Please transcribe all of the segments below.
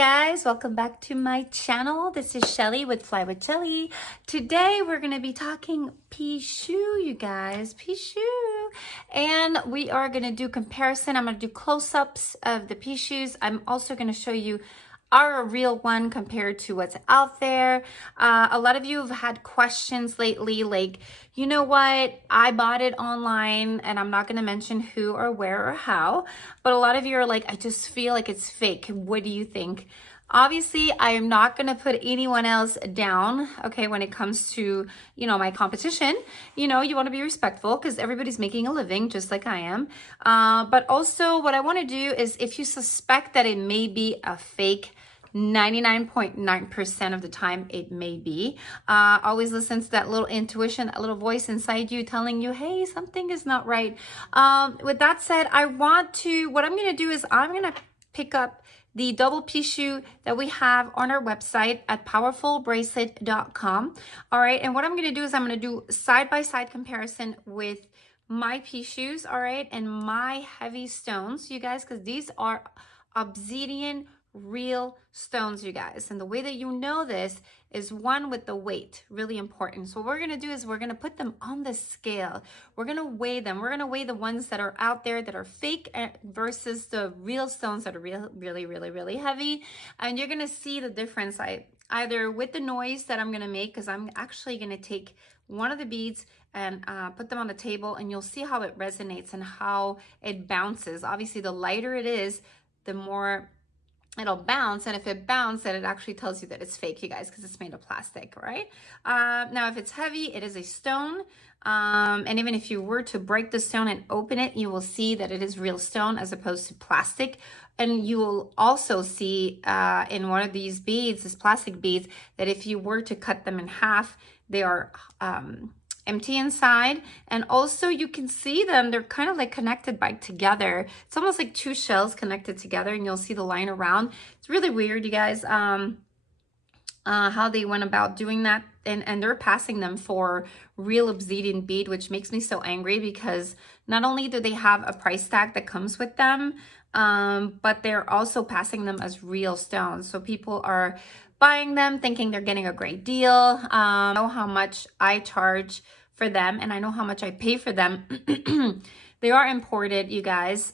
Guys, welcome back to my channel. This is Shelly with Fly with Shelly. Today we're going to be talking Shui, you guys, Shui, and we are going to do comparison. I'm going to do close-ups of the Shuis. I'm also going to show you our real one compared to what's out there. A lot of you have had questions lately like, you know what, I bought it online, and I'm not going to mention who or where or how, but a lot of you are like, I just feel like it's fake. What do you think? Obviously, I am not going to put anyone else down, okay, when it comes to, my competition. You want to be respectful because everybody's making a living just like I am. But also what I want to do is, if you suspect that it may be a fake, 99.9% of the time it may be. Always listen to that little intuition, that little voice inside you telling you, hey, something is not right. With that said, what I'm going to do is I'm going to pick up the double Shui that we have on our website at powerfulbracelet.com. All right, and what I'm going to do is I'm going to do side-by-side comparison with my Shuis, all right, and my heavy stones, you guys, because these are obsidian real stones, you guys. And the way that you know this is, one, with the weight, really important. So what we're going to do is we're going to put them on the scale. We're going to weigh them. We're going to weigh the ones that are out there that are fake versus the real stones that are really heavy. And you're going to see the difference, either with the noise that I'm going to make, because I'm actually going to take one of the beads and put them on the table, and you'll see how it resonates and how it bounces. Obviously, the lighter it is, the more it'll bounce, and if it bounces, then it actually tells you that it's fake, you guys, because it's made of plastic, right? Now, if it's heavy, it is a stone, and even if you were to break the stone and open it, you will see that it is real stone as opposed to plastic. And you will also see in one of these beads, this plastic beads, that if you were to cut them in half, they are empty inside, and also you can see them, they're kind of like connected by together. It's almost like two shells connected together, and you'll see the line around. It's really weird, you guys, how they went about doing that, and they're passing them for real obsidian bead, which makes me so angry, because not only do they have a price tag that comes with them, but they're also passing them as real stones. So people are buying them thinking they're getting a great deal. I know how much I charge for them, and I know how much I pay for them. They are imported, you guys,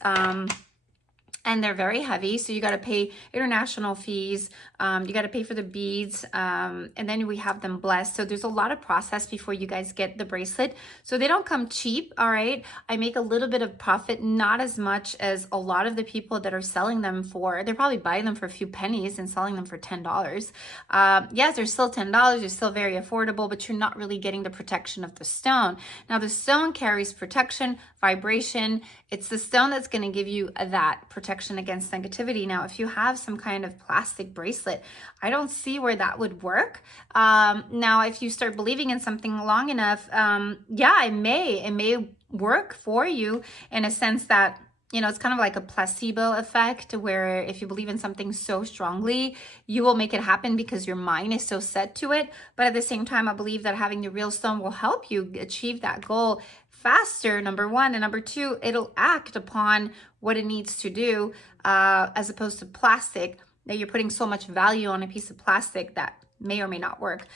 and they're very heavy, so you got to pay international fees. You got to pay for the beads, and then we have them blessed. So there's a lot of process before you guys get the bracelet. So they don't come cheap, all right? I make a little bit of profit, not as much as a lot of the people that are selling them for. They're probably buying them for a few pennies and selling them for $10. Yes, they're still $10. They're still very affordable, but you're not really getting the protection of the stone. Now, the stone carries protection, vibration. It's the stone that's going to give you that protection against negativity. Now, if you have some kind of plastic bracelet, I don't see where that would work. Now, if you start believing in something long enough, yeah, it may work for you, in a sense that, it's kind of like a placebo effect, where if you believe in something so strongly, you will make it happen because your mind is so set to it. But at the same time, I believe that having the real stone will help you achieve that goal faster, number one, and number two, it'll act upon what it needs to do, as opposed to plastic, that you're putting so much value on a piece of plastic that may or may not work.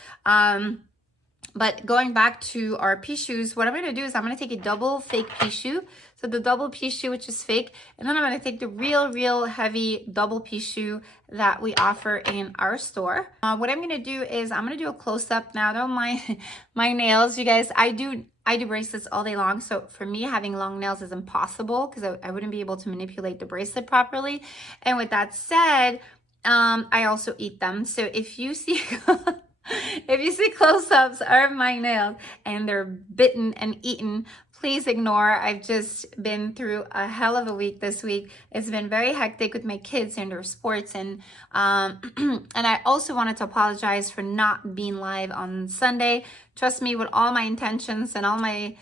But going back to our Shuis, what I'm going to do is I'm going to take a double fake Shui. So the double Shui, which is fake, and then I'm going to take the real heavy double Shui that we offer in our store. What I'm going to do is I'm going to do a close-up. Now, don't mind my nails, you guys. I do bracelets all day long, so for me, having long nails is impossible, because I wouldn't be able to manipulate the bracelet properly. And with that said, I also eat them. So if you see if you see close-ups of my nails and they're bitten and eaten, please ignore. I've just been through a hell of a week this week. It's been very hectic with my kids and their sports, and I also wanted to apologize for not being live on Sunday. Trust me, with all my intentions and all my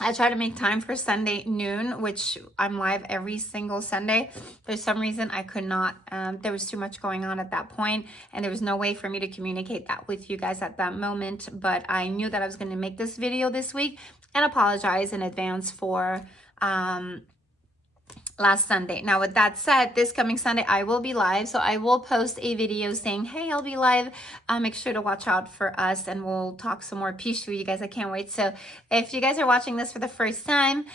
I try to make time for Sunday noon, which I'm live every single Sunday. For some reason, I could not. There was too much going on at that point, and there was no way for me to communicate that with you guys at that moment. But I knew that I was going to make this video this week, and apologize in advance for last Sunday. Now, with that said, this coming Sunday, I will be live. So I will post a video saying, hey, I'll be live. Make sure to watch out for us and we'll talk some more piece with you guys. I can't wait. So if you guys are watching this for the first time,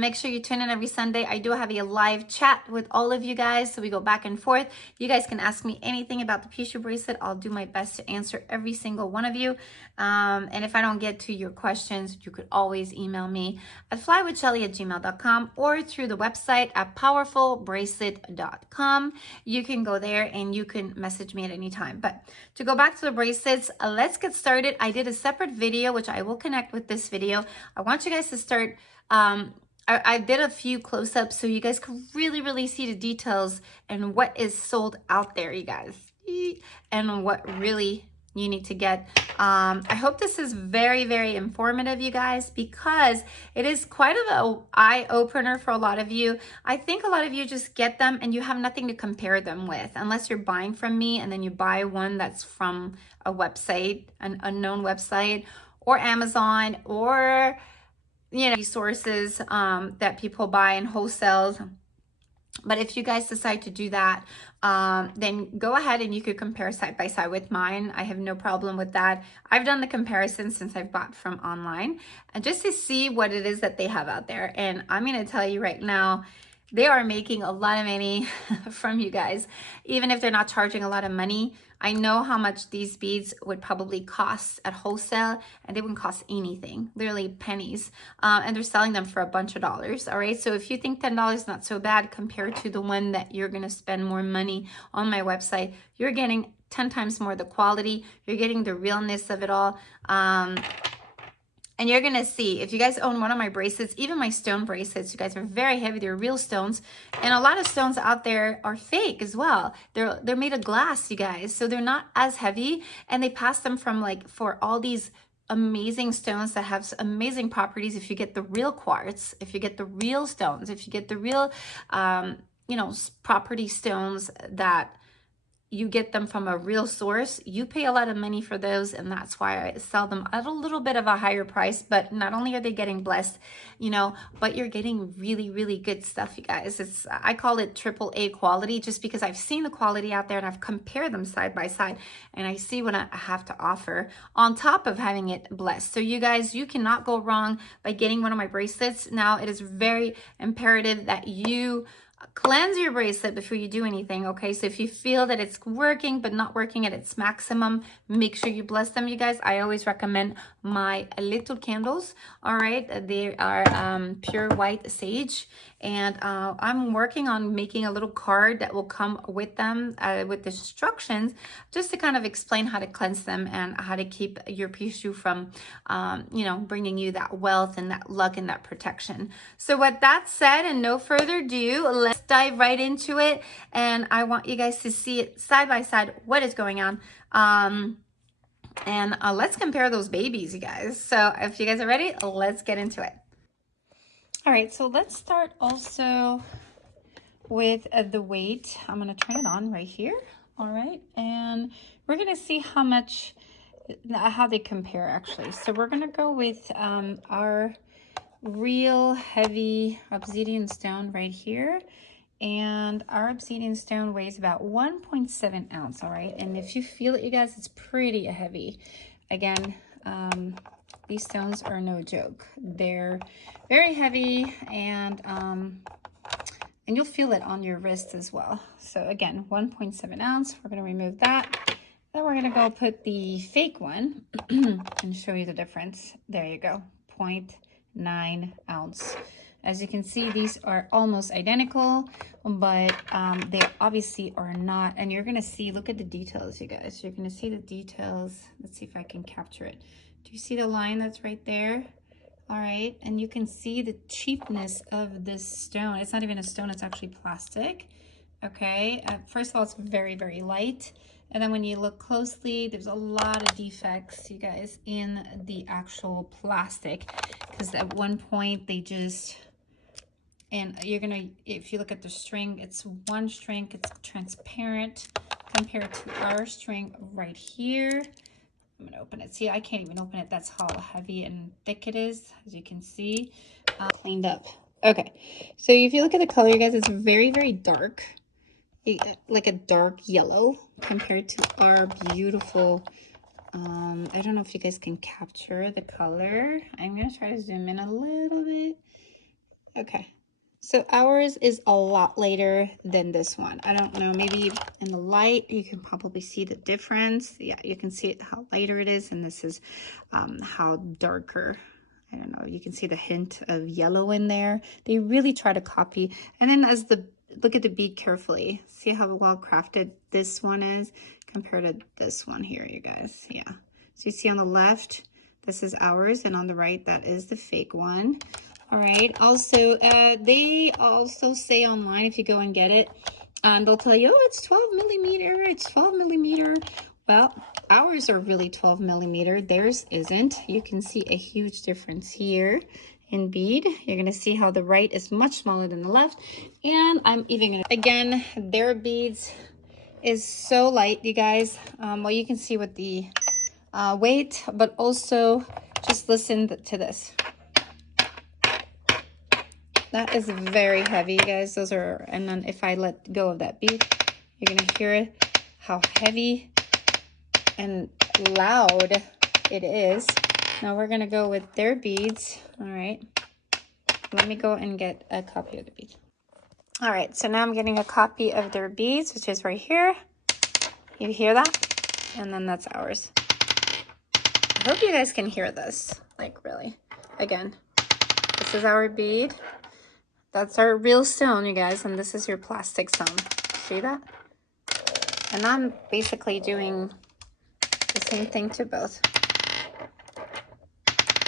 make sure you tune in every Sunday. I do have a live chat with all of you guys. So we go back and forth. You guys can ask me anything about the Pishu bracelet. I'll do my best to answer every single one of you. And if I don't get to your questions, you could always email me at flywithshelly@gmail.com or through the website at powerfulbracelet.com. You can go there and you can message me at any time. But to go back to the bracelets, let's get started. I did a separate video, which I will connect with this video. I want you guys to start, I did a few close-ups so you guys can really see the details and what is sold out there, you guys, and what really you need to get. I hope this is very informative, you guys, because it is quite an eye-opener for a lot of you. I think a lot of you just get them and you have nothing to compare them with, unless you're buying from me and then you buy one that's from a website, an unknown website, or Amazon, or resources that people buy in wholesale. But if you guys decide to do that, then go ahead and you could compare side by side with mine. I have no problem with that. I've done the comparison since I've bought from online, and just to see what it is that they have out there. And I'm going to tell you right now, they are making a lot of money from you guys, even if they're not charging a lot of money. I know how much these beads would probably cost at wholesale, and they wouldn't cost anything, literally pennies. And they're selling them for a bunch of dollars. All right. So if you think $10 is not so bad compared to the one that you're going to spend more money on my website, you're getting 10 times more the quality. You're getting the realness of it all. And you're going to see, if you guys own one of my bracelets, even my stone bracelets, you guys are very heavy. They're real stones. And a lot of stones out there are fake as well. They're made of glass, you guys. So they're not as heavy. And they pass them from for all these amazing stones that have amazing properties. If you get the real quartz, if you get the real stones, if you get the real, property stones that you get them from a real source, you pay a lot of money for those, and that's why I sell them at a little bit of a higher price. But not only are they getting blessed, but you're getting really good stuff, you guys. I call it AAA quality, just because I've seen the quality out there and I've compared them side by side, and I see what I have to offer on top of having it blessed. So you guys, you cannot go wrong by getting one of my bracelets. Now, it is very imperative that you cleanse your bracelet before you do anything. Okay, so if you feel that it's working but not working at its maximum, make sure you bless them, you guys. I always recommend my little candles. All right, they are pure white sage, and I'm working on making a little card that will come with them with the instructions, just to kind of explain how to cleanse them and how to keep your Pishu from bringing you that wealth and that luck and that protection. So with that said, and no further ado, let's dive right into it. And I want you guys to see it side by side, what is going on. And let's compare those babies, you guys. So if you guys are ready, let's get into it. All right, so let's start also with the weight. I'm going to turn it on right here. All right, and we're going to see how they compare actually. So we're going to go with our real heavy obsidian stone right here. And our obsidian stone weighs about 1.7 ounce, all right? And if you feel it, you guys, it's pretty heavy. Again, these stones are no joke. They're very heavy, and you'll feel it on your wrist as well. So again, 1.7 ounce, we're gonna remove that. Then we're gonna go put the fake one and show you the difference. There you go, 0.9 ounce. As you can see, these are almost identical, but they obviously are not. And you're gonna see, look at the details, you guys. You're gonna see the details. Let's see if I can capture it. Do you see the line that's right there? All right, and you can see the cheapness of this stone. It's not even a stone, it's actually plastic. Okay, first of all, it's very light. And then when you look closely, there's a lot of defects, you guys, in the actual plastic. Because at one point, they just... And you're gonna, if you look at the string, it's one string, it's transparent compared to our string right here. I'm gonna open it. See, I can't even open it. That's how heavy and thick it is, as you can see. Cleaned up Okay, so if you look at the color, you guys, it's very, very dark. Like a dark yellow compared to our beautiful, I don't know if you guys can capture the color. I'm gonna try to zoom in a little bit. Okay, so ours is a lot lighter than this one. I don't know, maybe in the light you can probably see the difference. Yeah, you can see it, how lighter it is, and this is how darker. I don't know, you can see the hint of yellow in there. They really try to copy. And then as the, look at the bead carefully. See how well crafted this one is compared to this one here, you guys. Yeah. So you see on the left, this is ours, and on the right, that is the fake one. All right. Also, they also say online, if you go and get it, they'll tell you, oh, it's 12 millimeter, it's 12 millimeter. Well, ours are really 12 millimeter. Theirs isn't. You can see a huge difference here in bead. You're going to see how the right is much smaller than the left. And I'm even going to, again, their beads is so light, you guys. Well, you can see with the weight, but also just listen to this. That is very heavy, you guys. Those are, and then if I let go of that bead, you're going to hear it, how heavy and loud it is. Now we're gonna go with their beads. All right, let me go and get a copy of the beads. All right, so now I'm getting a copy of their beads, which is right here. You hear that? And then that's ours. I hope you guys can hear this, like really. Again, this is our bead. That's our real stone, you guys, and this is your plastic stone. See that? And I'm basically doing the same thing to both.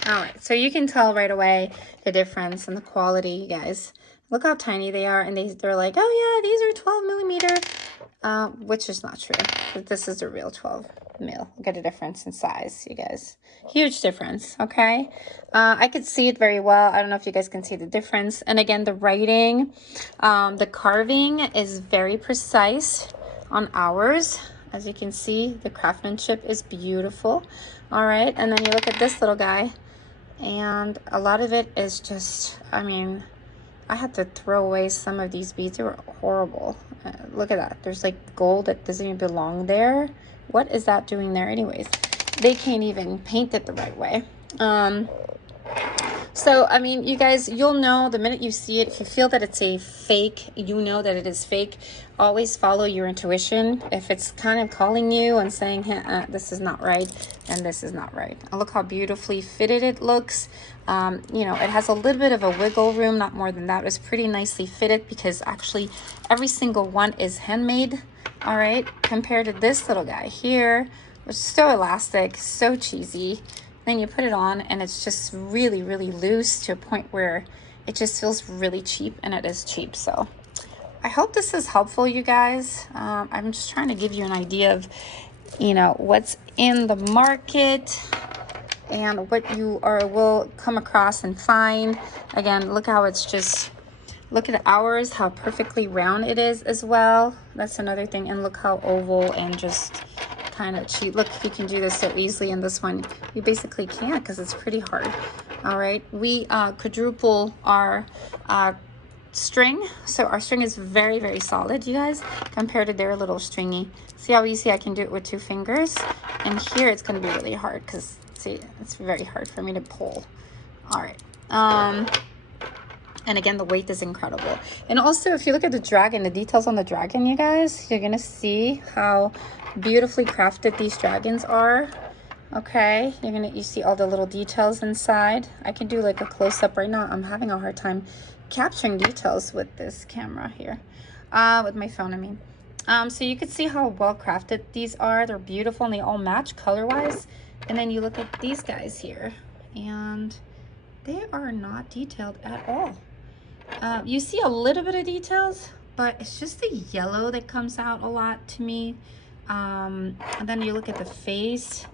All right, so you can tell right away the difference in the quality, you guys. Look how tiny they are, and they're like, oh yeah, these are 12 millimeter, which is not true. But this is the real 12 mil. Look at the difference in size, you guys. Huge difference, okay? I could see it very well. I don't know if you guys can see the difference. And again, the writing, the carving is very precise on ours. As you can see, the craftsmanship is beautiful. All right, and then you look at this little guy, and a lot of it is just, I mean, I had to throw away some of these beads. They were horrible. Look at that. There's like gold that doesn't even belong there. What is that doing there anyways? They can't even paint it the right way. So, I mean, you guys, you'll know the minute you see it. If you feel that it's a fake, you know that it is fake. Always follow your intuition. If it's kind of calling you and saying, this is not right, and this is not right. Look how beautifully fitted it looks. You know, it has a little bit of a wiggle room, not more than that. It's pretty nicely fitted because actually every single one is handmade. All right, compared to this little guy here, which is so elastic, so cheesy. Then you put it on and it's just really, really loose to a point where it just feels really cheap, and it is cheap. So I hope this is helpful, you guys. I'm just trying to give you an idea of, you know, what's in the market and what you will come across and find. Again, look how it's just, look at ours, how perfectly round it is as well. That's another thing. And look how oval and just kind of cheap. Look, you can do this so easily. In this one you basically can't because it's pretty hard. All right, we quadruple our string, so our string is very, very solid, you guys, compared to their little stringy. See how easy I can do it with 2 fingers, and here it's going to be really hard because, see, it's very hard for me to pull. All right, and again, the weight is incredible. And also, if you look at the dragon, the details on the dragon, you guys, you're gonna see how beautifully crafted these dragons are. Okay, you see all the little details inside. I can do like a close-up right now. I'm having a hard time capturing details with this camera here, with my phone, I mean. So you can see how well crafted these are. They're beautiful and they all match color-wise. And then you look at these guys here, and they are not detailed at all. You see a little bit of details, but it's just the yellow that comes out a lot to me. And then you look at the face,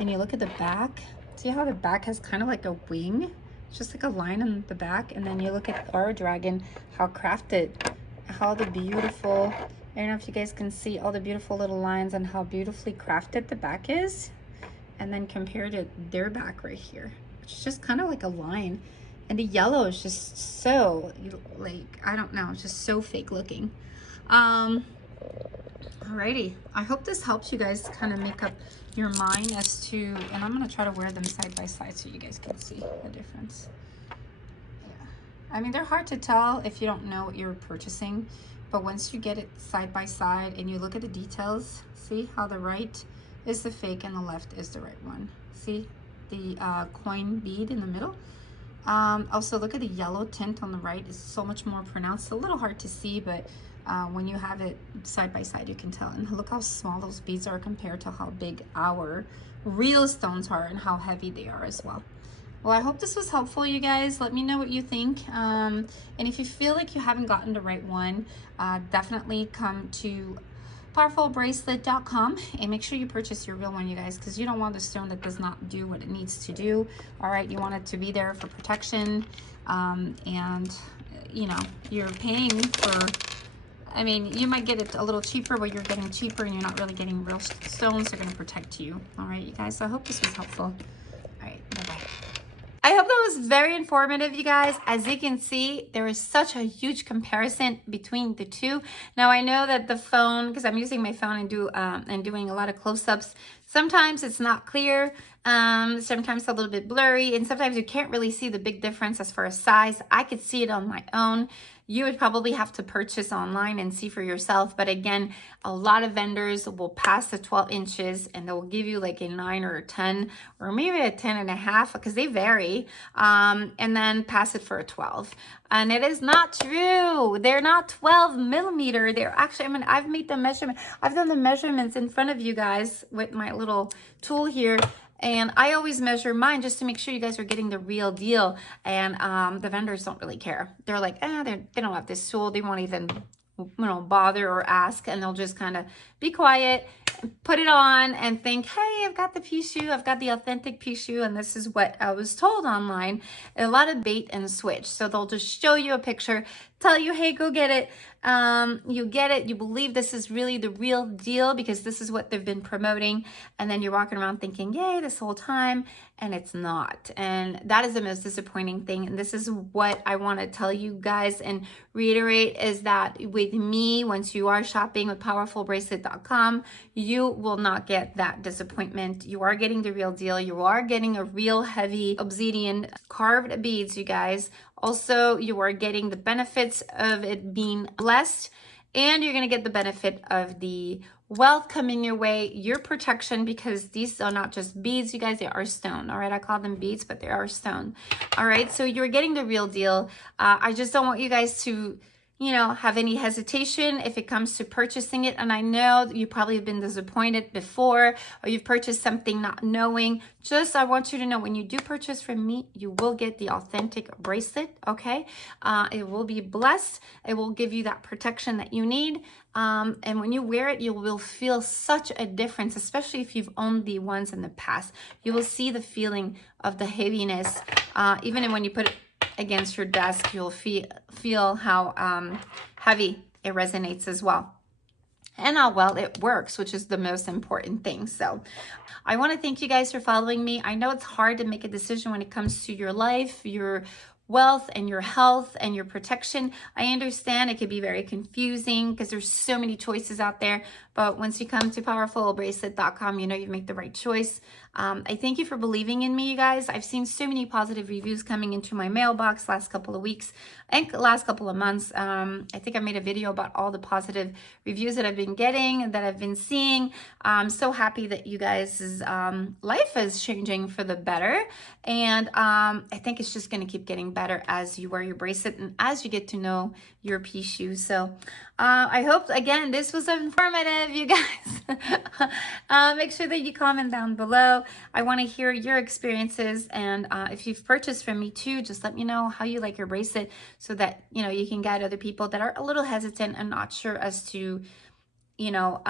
and you look at the back. See how the back has kind of like a wing? It's just like a line in the back. And then you look at our dragon, how crafted, how the beautiful, I don't know if you guys can see all the beautiful little lines and how beautifully crafted the back is. And then compared to their back right here, which is just kind of like a line. And the yellow is just so, like, I don't know, it's just so fake looking. Alrighty, I hope this helps you guys kind of make up your mind as to, and I'm gonna try to wear them side by side so you guys can see the difference. Yeah, I mean, they're hard to tell if you don't know what you're purchasing, but once you get it side by side and you look at the details, see how the right is the fake and the left is the right one. See the coin bead in the middle? Also look at the yellow tint on the right. It's so much more pronounced. A little hard to see, but when you have it side by side, you can tell. And look how small those beads are compared to how big our real stones are and how heavy they are as well. Well, I hope this was helpful, you guys. Let me know what you think. And if you feel like you haven't gotten the right one, definitely come to powerfulbracelet.com and make sure you purchase your real one, you guys, because you don't want the stone that does not do what it needs to do. All right, you want it to be there for protection, and you know, you're paying for, I mean, you might get it a little cheaper, but you're getting cheaper and you're not really getting real stones. They're going to protect you. All right, you guys, so I hope this was helpful. All right, bye-bye. I hope that was very informative, you guys. As you can see, there is such a huge comparison between the two. Now, I know that the phone, because I'm using my phone and doing a lot of close-ups, sometimes it's not clear, sometimes a little bit blurry, and sometimes you can't really see the big difference as far as size. I could see it on my own. You would probably have to purchase online and see for yourself. But again, a lot of vendors will pass the 12 inches and they'll give you like a 9 or a 10 or maybe a 10.5 because they vary, and then pass it for a 12. And it is not true. They're not 12 millimeter. They're actually, I mean, I've made the measurement. I've done the measurements in front of you guys with my little tool here. And I always measure mine just to make sure you guys are getting the real deal. And the vendors don't really care. They're like, they don't have this tool. They won't even, you know, bother or ask. And they'll just kind of be quiet, put it on and think, hey, I've got the Pshu, I've got the authentic Pshu, and this is what I was told online. A lot of bait and switch. So they'll just show you a picture, tell you, hey, go get it. You get it, you believe this is really the real deal because this is what they've been promoting, and then you're walking around thinking, yay, this whole time, and it's not. And that is the most disappointing thing. And this is what I want to tell you guys and reiterate, is that with me, once you are shopping with powerfulbracelet.com, you will not get that disappointment. You are getting the real deal. You are getting a real heavy obsidian carved beads, you guys. Also, you are getting the benefits of it being blessed, and you're going to get the benefit of the wealth coming your way, your protection, because these are not just beads, you guys, they are stone. All right, I call them beads, but they are stone. All right, so you're getting the real deal. I just don't want you guys to, you know, have any hesitation if it comes to purchasing it. And I know you probably have been disappointed before, or you've purchased something not knowing. Just, I want you to know, when you do purchase from me, you will get the authentic bracelet, okay? It will be blessed. It will give you that protection that you need. And when you wear it, you will feel such a difference, especially if you've owned the ones in the past. You will see the feeling of the heaviness, even when you put it against your desk, you'll feel how heavy it resonates as well, and how well it works, which is the most important thing. So I want to thank you guys for following me. I know it's hard to make a decision when it comes to your life, your wealth, and your health and your protection. I understand it could be very confusing because there's so many choices out there, but once you come to powerfulbracelet.com, you know you make the right choice. I thank you for believing in me, you guys. I've seen so many positive reviews coming into my mailbox last couple of weeks and last couple of months. I think I made a video about all the positive reviews that I've been getting, that I've been seeing. I'm so happy that you guys' life is changing for the better. And I think it's just going to keep getting better as you wear your bracelet and as you get to know your Pshu. So I hope, again, this was informative, you guys. Make sure that you comment down below. I want to hear your experiences, and if you've purchased from me too, just let me know how you like your bracelet, so that, you know, you can guide other people that are a little hesitant and not sure as to, you know,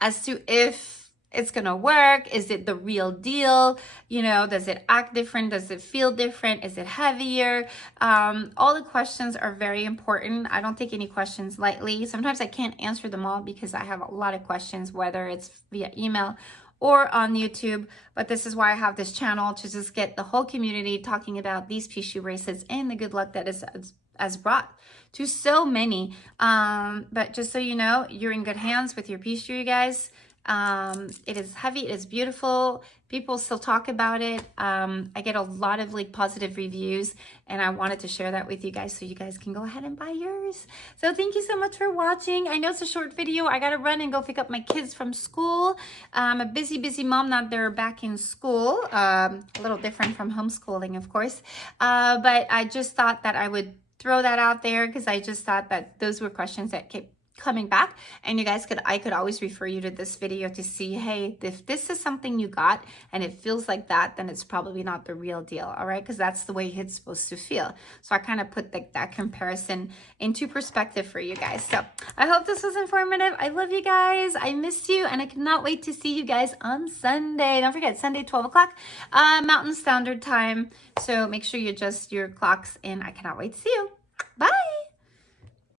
as to if it's gonna work. Is it the real deal? You know, does it act different? Does it feel different? Is it heavier? All the questions are very important. I don't take any questions lightly. Sometimes I can't answer them all because I have a lot of questions, whether it's via email or on YouTube. But this is why I have this channel, to just get the whole community talking about these peace shoe bracelets and the good luck that has brought to so many. But just so you know, you're in good hands with your peace shoe, you guys. It is heavy, it is beautiful. People still talk about it. I get a lot of like positive reviews, and I wanted to share that with you guys so you guys can go ahead and buy yours. So thank you so much for watching. I know it's a short video. I gotta run and go pick up my kids from school. I'm a busy mom now they're back in school. A little different from homeschooling, of course. But I just thought that I would throw that out there because I just thought that those were questions that kept coming back, and you guys I could always refer you to this video to see, hey, if this is something you got and it feels like that, then it's probably not the real deal. All right, because that's the way it's supposed to feel. So I kind of put that comparison into perspective for you guys. So I hope this was informative. I love you guys, I miss you, and I cannot wait to see you guys on Sunday. Don't forget, Sunday 12 o'clock Mountain Standard Time, so make sure you adjust your clocks, and I cannot wait to see you. Bye.